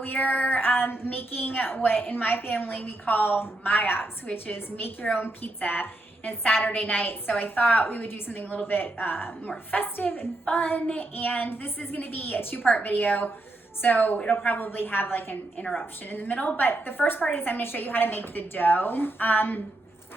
So we're making what in my family we call MYOPs, which is make your own pizza. And it's Saturday night, so I thought we would do something a little bit more festive and fun. And this is gonna be a two-part video, so it'll probably have like an interruption in the middle. But the first part is I'm gonna show you how to make the dough.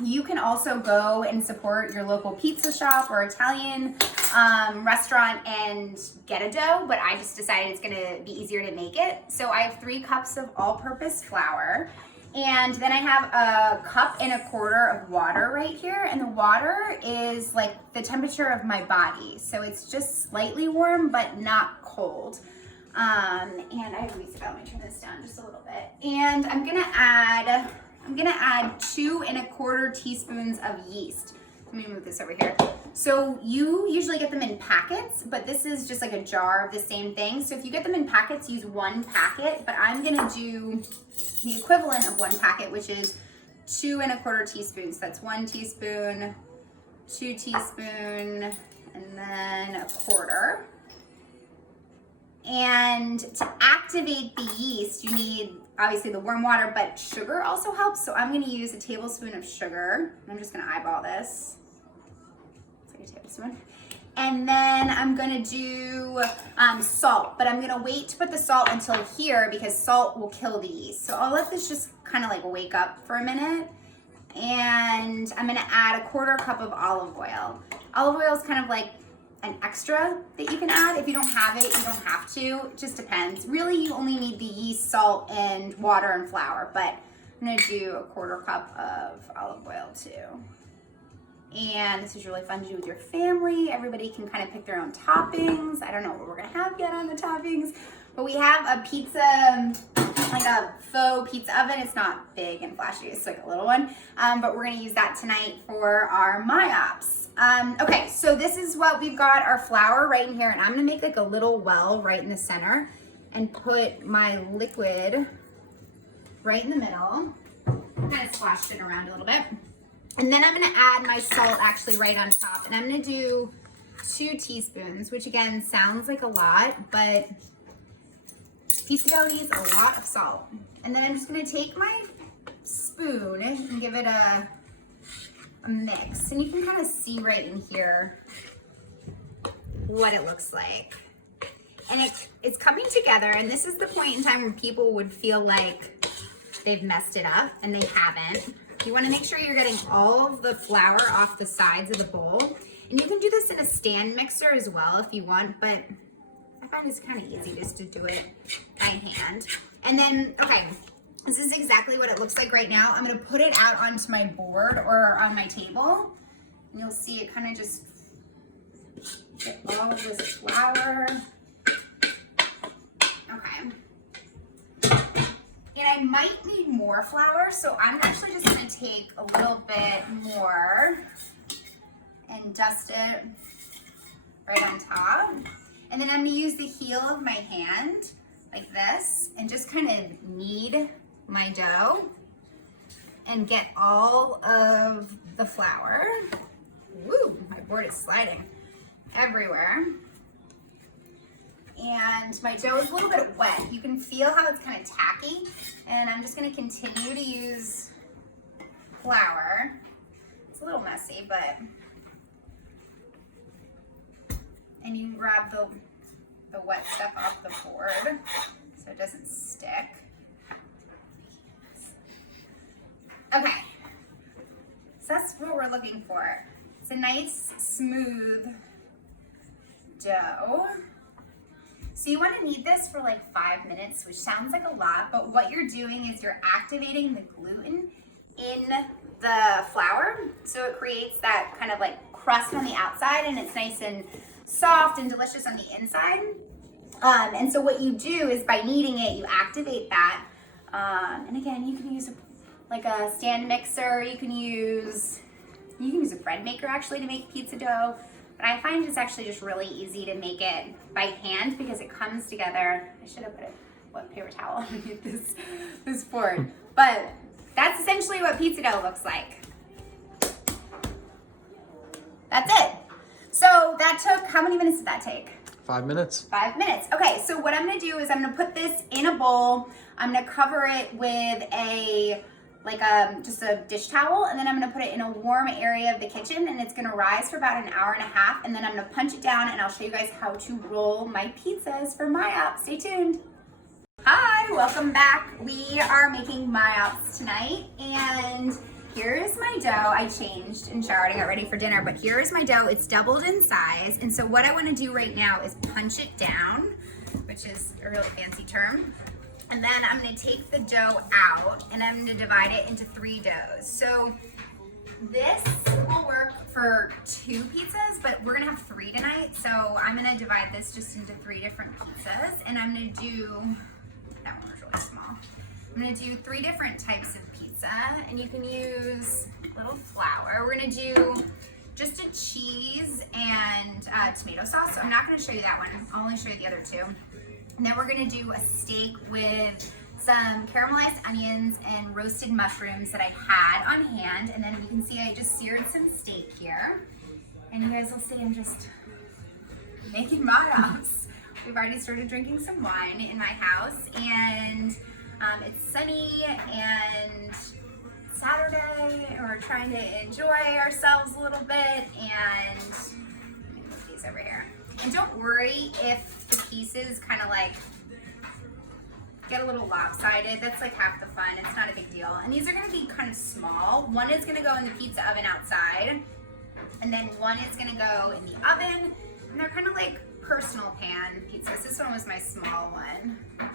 You can also go and support your local pizza shop or Italian restaurant and get a dough, but I just decided it's gonna be easier to make it. So I have 3 cups of all-purpose flour, and then I have a cup and a quarter of water right here, and the water is like the temperature of my body. So it's just slightly warm, but not cold. And I have to let me turn this down just a little bit. And I'm gonna add 2 1/4 teaspoons of yeast. Let me move this over here. So you usually get them in packets, but this is just like a jar of the same thing. So if you get them in packets, use 1 packet, but I'm gonna do the equivalent of 1 packet, which is 2 1/4 teaspoons. That's 1 teaspoon, 2 teaspoon, and then a quarter. And to activate the yeast, you need obviously the warm water, but sugar also helps. So I'm gonna use a tablespoon of sugar. I'm just gonna eyeball this. It's like a tablespoon. And then I'm gonna do salt, but I'm gonna wait to put the salt until here because salt will kill the yeast. So I'll let this just kind of like wake up for a minute. And I'm gonna add a 1/4 cup of olive oil. Olive oil is kind of like an extra that you can add. If you don't have it, you don't have to. It just depends. Really, you only need the yeast, salt, and water and flour, but I'm gonna do a 1/4 cup of olive oil too. And this is really fun to do with your family. Everybody can kind of pick their own toppings. I don't know what we're gonna have yet on the toppings, but we have a pizza, like a faux pizza oven. It's not big and flashy, it's like a little one, but we're gonna use that tonight for our MYOPs. Okay, so this is what we've got, our flour right in here, and I'm gonna make like a little well right in the center and put my liquid right in the middle. Kind of splashed it around a little bit. And then I'm gonna add my salt actually right on top, and I'm gonna do 2 teaspoons, which again sounds like a lot, but pizza dough needs a lot of salt. And then I'm just gonna take my spoon and give it a mix, and you can kind of see right in here what it looks like. And it's coming together, and this is the point in time where people would feel like they've messed it up, and they haven't. You want to make sure you're getting all of the flour off the sides of the bowl, and you can do this in a stand mixer as well if you want, but I find it's kind of easy just to do it by hand. And then, okay, this is exactly what it looks like right now. I'm gonna put it out onto my board or on my table, and you'll see it kind of just get all of this flour. Okay. And I might need more flour, so I'm actually just gonna take a little bit more and dust it right on top. And then I'm gonna use the heel of my hand like this and just kind of knead my dough and get all of the flour. Woo, my board is sliding everywhere. And my dough is a little bit wet. You can feel how it's kind of tacky, and I'm just gonna continue to use flour. It's a little messy, but, and you grab the wet stuff off the board so it doesn't stick. Okay, so that's what we're looking for. It's a nice, smooth dough. So you want to knead this for like 5 minutes, which sounds like a lot, but what you're doing is you're activating the gluten in the flour, so it creates that kind of like crust on the outside, and it's nice and soft and delicious on the inside. And so what you do is by kneading it, you activate that. And again, you can use like a stand mixer. You can use a bread maker actually to make pizza dough. But I find it's actually just really easy to make it by hand because it comes together. I should have put a wet paper towel underneath this board. But that's essentially what pizza dough looks like. That's it. So that took, how many minutes did that take? 5 minutes. 5 minutes. Okay, so what I'm gonna do is I'm gonna put this in a bowl. I'm gonna cover it with just a dish towel, and then I'm gonna put it in a warm area of the kitchen, and it's gonna rise for about an hour and a half, and then I'm gonna punch it down, and I'll show you guys how to roll my pizzas for MYOP. Stay tuned. Hi, welcome back. We are making MYOPs tonight, and here is my dough. I changed and showered and got ready for dinner, but here is my dough. It's doubled in size, and so what I wanna do right now is punch it down, which is a really fancy term. And then I'm gonna take the dough out and I'm gonna divide it into 3 doughs. So this will work for 2 pizzas, but we're gonna have 3 tonight. So I'm gonna divide this just into 3 different pizzas, and I'm gonna do, that one was really small. I'm gonna do 3 different types of pizza, and you can use a little flour. We're gonna do just a cheese and tomato sauce. So I'm not gonna show you that one. I'll only show you the other 2. And then we're gonna do a steak with some caramelized onions and roasted mushrooms that I had on hand. And then you can see I just seared some steak here. And you guys will see I'm just making MYOPs. We've already started drinking some wine in my house, and it's sunny and Saturday, and we're trying to enjoy ourselves a little bit. And let me move these over here. And don't worry if the pieces kind of like get a little lopsided. That's like half the fun. It's not a big deal. And these are gonna be kind of small. One is gonna go in the pizza oven outside, and then one is gonna go in the oven. And they're kind of like personal pan pizzas. This one was my small one. Oh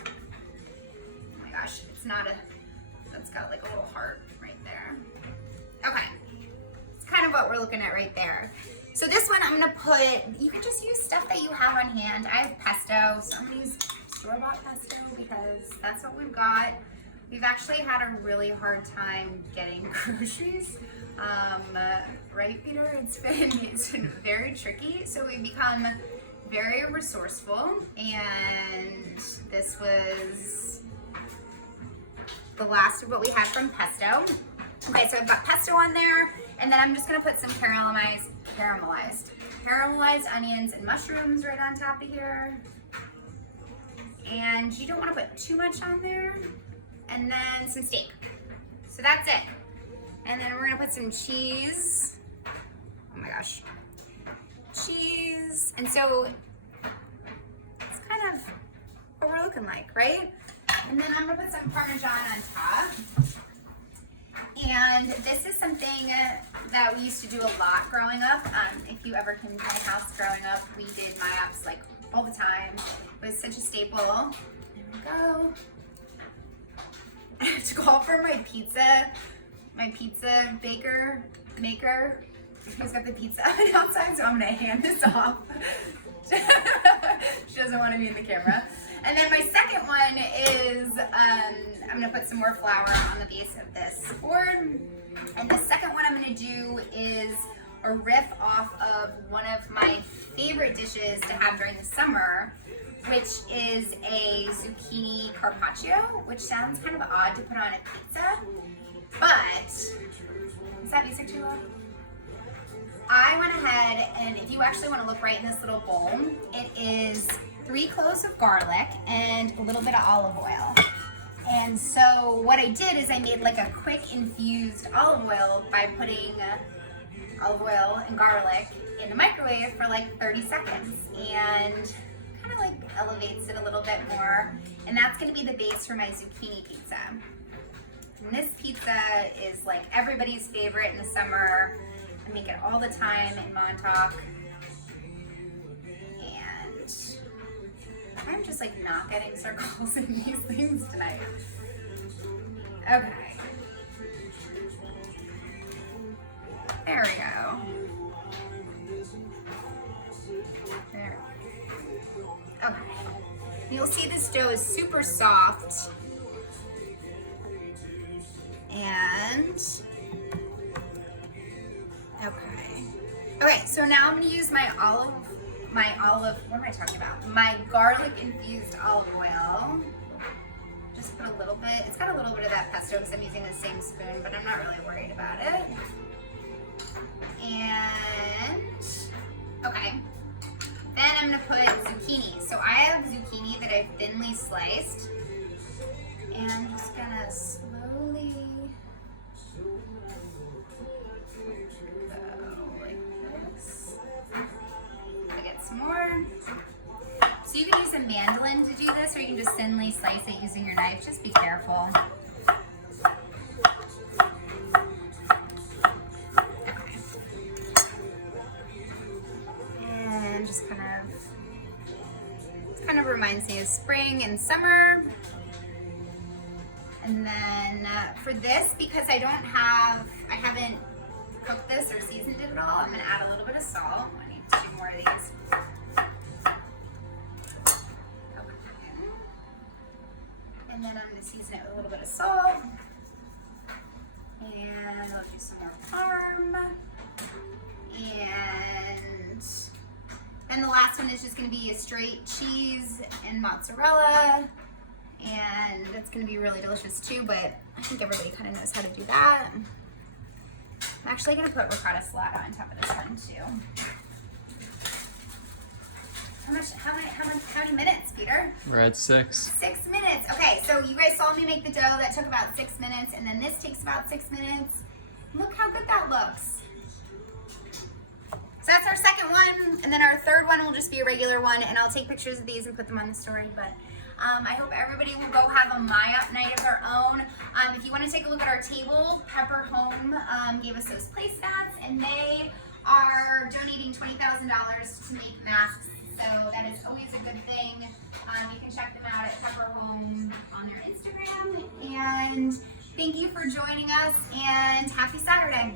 my gosh, it's not a, that's got like a little heart right there. Okay, it's kind of what we're looking at right there. So this one I'm gonna put, you can just use stuff that you have on hand. I have pesto, so I'm gonna use store-bought pesto because that's what we've got. We've actually had a really hard time getting groceries. Right, Peter? It's been very tricky. So we've become very resourceful, and this was the last of what we had from pesto. Okay, so I've got pesto on there, and then I'm just gonna put some caramelized onions and mushrooms right on top of here. And you don't want to put too much on there. And then some steak. So that's it. And then we're gonna put some cheese. Oh my gosh. Cheese. And so it's kind of what we're looking like, right? And then I'm gonna put some Parmesan on top. And this is something that we used to do a lot growing up. If you ever came to my house growing up, we did MYOPs like all the time. It was such a staple. There we go. I have to call for my pizza maker, who's got the pizza oven outside, so I'm gonna hand this off. She doesn't want to be in the camera. And then my second one is, I'm gonna put some more flour on the base of this board. And the second one I'm gonna do is a riff off of one of my favorite dishes to have during the summer, which is a zucchini carpaccio, which sounds kind of odd to put on a pizza, but, is that music too loud? I went ahead, and if you actually want to look right in this little bowl, it is 3 cloves of garlic and a little bit of olive oil. And so what I did is I made like a quick infused olive oil by putting olive oil and garlic in the microwave for like 30 seconds, and kind of like elevates it a little bit more. And that's going to be the base for my zucchini pizza. And this pizza is like everybody's favorite in the summer. I make it all the time in Montauk. And I'm just like not getting circles in these things tonight. Okay. There we go. There. Okay. You'll see this dough is super soft. And okay, so now I'm gonna use my garlic infused olive oil. Just put a little bit, it's got a little bit of that pesto because I'm using the same spoon, but I'm not really worried about it. And, okay. Then I'm gonna put zucchini. So I have zucchini that I've thinly sliced. And I'm just gonna slowly go like this. I'll get some more. So you can use a mandolin to do this, or you can just thinly slice it using your knife. Just be careful. And just kind of reminds me of spring and summer. And then for this, because I haven't cooked this or seasoned it at all, I'm gonna add a little bit of salt. I need 2 more of these. And then I'm going to season it with a little bit of salt. And I'll do some more parm. And then the last one is just going to be a straight cheese and mozzarella. And that's going to be really delicious too, but I think everybody kind of knows how to do that. I'm actually going to put ricotta salata on top of this one too. How many minutes, Peter? We're at 6. 6 minutes. Okay, so you guys saw me make the dough. That took about 6 minutes, and then this takes about 6 minutes. Look how good that looks. So that's our second one, and then our third one will just be a regular one, and I'll take pictures of these and put them on the story. But I hope everybody will go have a MYOP night of their own. If you want to take a look at our table, Pepper Home gave us those placemats, and they are donating $20,000 to make masks. So that is always a good thing. You can check them out at Pepper Home on their Instagram. And thank you for joining us, and happy Saturday.